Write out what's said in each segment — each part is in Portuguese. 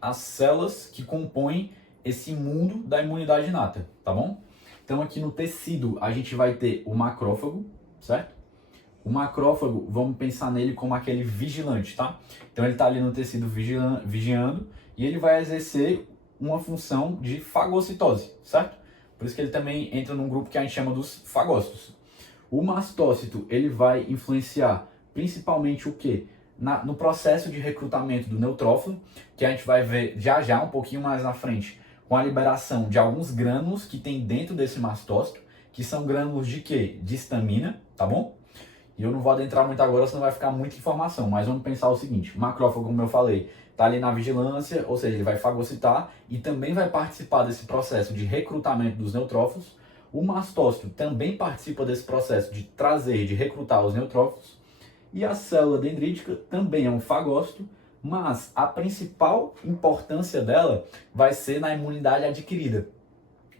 as células que compõem esse mundo da imunidade inata, tá bom? Então aqui no tecido a gente vai ter o macrófago, certo? O macrófago, vamos pensar nele como aquele vigilante, tá? Então ele está ali no tecido vigiando e ele vai exercer uma função de fagocitose, certo? Por isso que ele também entra num grupo que a gente chama dos fagócitos. O mastócito, ele vai influenciar principalmente o quê? No processo de recrutamento do neutrófilo, que a gente vai ver já um pouquinho mais na frente, com a liberação de alguns grânulos que tem dentro desse mastócito, que são grânulos de quê? De histamina, tá bom? E eu não vou adentrar muito agora, senão vai ficar muita informação, mas vamos pensar o seguinte, o macrófago, como eu falei, está ali na vigilância, ou seja, ele vai fagocitar e também vai participar desse processo de recrutamento dos neutrófilos. O mastócito também participa desse processo de trazer, de recrutar os neutrófilos. E a célula dendrítica também é um fagócito, mas a principal importância dela vai ser na imunidade adquirida,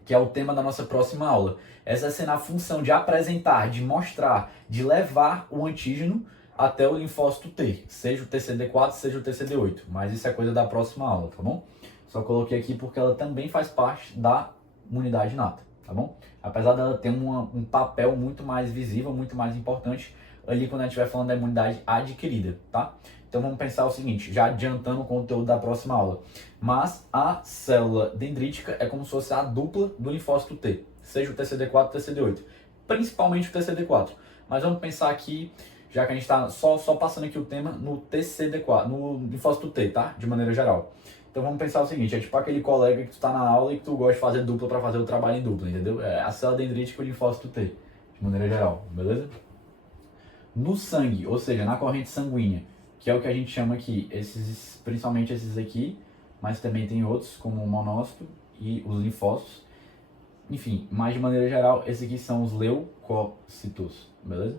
que é o tema da nossa próxima aula. Essa sendo a função de apresentar, de mostrar, de levar o antígeno até o linfócito T, seja o TCD4, seja o TCD8, mas isso é coisa da próxima aula, tá bom? Só coloquei aqui porque ela também faz parte da imunidade inata, tá bom? Apesar dela ter um papel muito mais visível, muito mais importante ali quando a gente estiver falando da imunidade adquirida, tá? Então vamos pensar o seguinte, já adiantando o conteúdo da próxima aula. Mas a célula dendrítica é como se fosse a dupla do linfócito T, seja o TCD4 ou o TCD8, principalmente o TCD4. Mas vamos pensar aqui, já que a gente está só passando aqui o tema no TCD4, no linfócito T, tá? De maneira geral. Então vamos pensar o seguinte, é tipo aquele colega que tu está na aula e que tu gosta de fazer dupla para fazer o trabalho em dupla, entendeu? É a célula dendrítica e o linfócito T, de maneira geral, beleza? No sangue, ou seja, na corrente sanguínea, que é o que a gente chama aqui, principalmente esses aqui, mas também tem outros, como o monócito e os linfócitos. Enfim, mas de maneira geral, esses aqui são os leucócitos, beleza?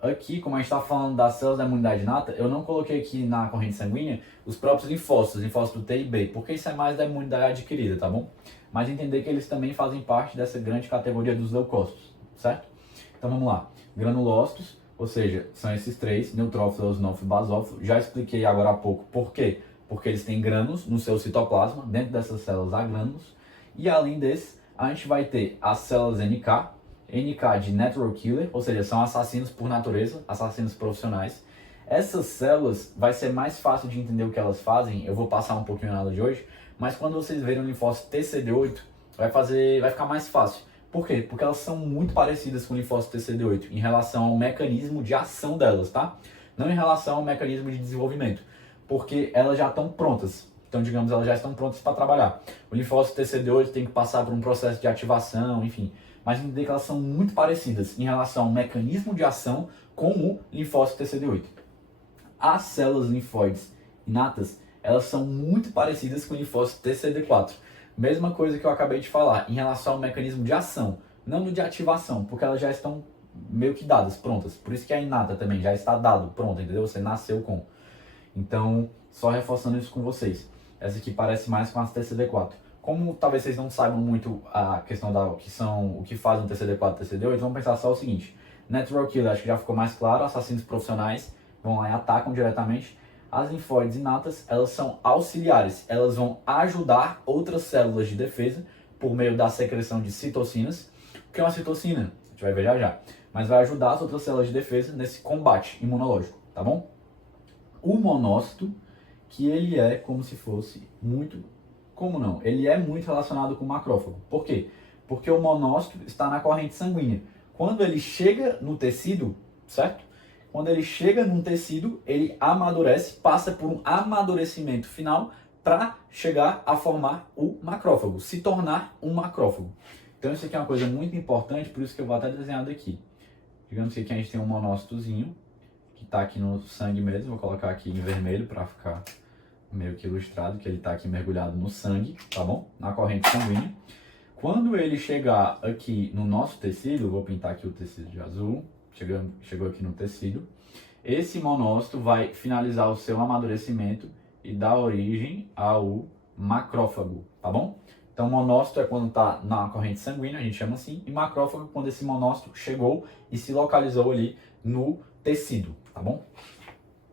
Aqui, como a gente está falando das células da imunidade inata, eu não coloquei aqui na corrente sanguínea os próprios linfócitos T e B, porque isso é mais da imunidade adquirida, tá bom? Mas entender que eles também fazem parte dessa grande categoria dos leucócitos, certo? Então vamos lá, granulócitos, ou seja, são esses três, neutrófilo, eosinófilo e basófilo. Já expliquei agora há pouco por quê. Porque eles têm grânulos no seu citoplasma, dentro dessas células há grânulos. E além desse, a gente vai ter as células NK de Natural Killer, ou seja, são assassinos por natureza, assassinos profissionais. Essas células, vai ser mais fácil de entender o que elas fazem, eu vou passar um pouquinho na aula de hoje, mas quando vocês verem o linfócito TCD8, vai ficar mais fácil. Por quê? Porque elas são muito parecidas com o linfócito TCD8 em relação ao mecanismo de ação delas, tá? Não em relação ao mecanismo de desenvolvimento, porque elas já estão prontas. Então, digamos, elas já estão prontas para trabalhar. O linfócito TCD8 tem que passar por um processo de ativação, enfim. Mas entender que elas são muito parecidas em relação ao mecanismo de ação com o linfócito TCD8. As células linfóides inatas, elas são muito parecidas com o linfócito TCD4. Mesma coisa que eu acabei de falar em relação ao mecanismo de ação, não no de ativação, porque elas já estão meio que dadas, prontas. Por isso que a inata também já está dado, pronta, entendeu? Você nasceu com. Então, só reforçando isso com vocês. Essa aqui parece mais com as TCD4. Como talvez vocês não saibam muito a questão o que faz um TCD4 e TCD8, vamos pensar só o seguinte. Natural Killer, acho que já ficou mais claro, assassinos profissionais vão lá e atacam diretamente. As linfóides inatas, elas são auxiliares, elas vão ajudar outras células de defesa por meio da secreção de citocinas. O que é uma citocina? A gente vai ver já. Mas vai ajudar as outras células de defesa nesse combate imunológico, tá bom? O monócito, que ele é como se fosse muito... Como não? Ele é muito relacionado com o macrófago. Por quê? Porque o monócito está na corrente sanguínea. Quando ele chega no tecido, certo? Quando ele chega num tecido, ele amadurece, passa por um amadurecimento final para chegar a formar o macrófago, se tornar um macrófago. Então isso aqui é uma coisa muito importante, por isso que eu vou até desenhado aqui. Digamos que aqui a gente tem um monócitozinho, que está aqui no sangue mesmo, vou colocar aqui em vermelho para ficar meio que ilustrado, que ele está aqui mergulhado no sangue, tá bom? Na corrente sanguínea. Quando ele chegar aqui no nosso tecido, vou pintar aqui o tecido de azul, chegou aqui no tecido, esse monócito vai finalizar o seu amadurecimento e dar origem ao macrófago, tá bom? Então, monócito é quando está na corrente sanguínea, a gente chama assim, e macrófago quando esse monócito chegou e se localizou ali no tecido, tá bom?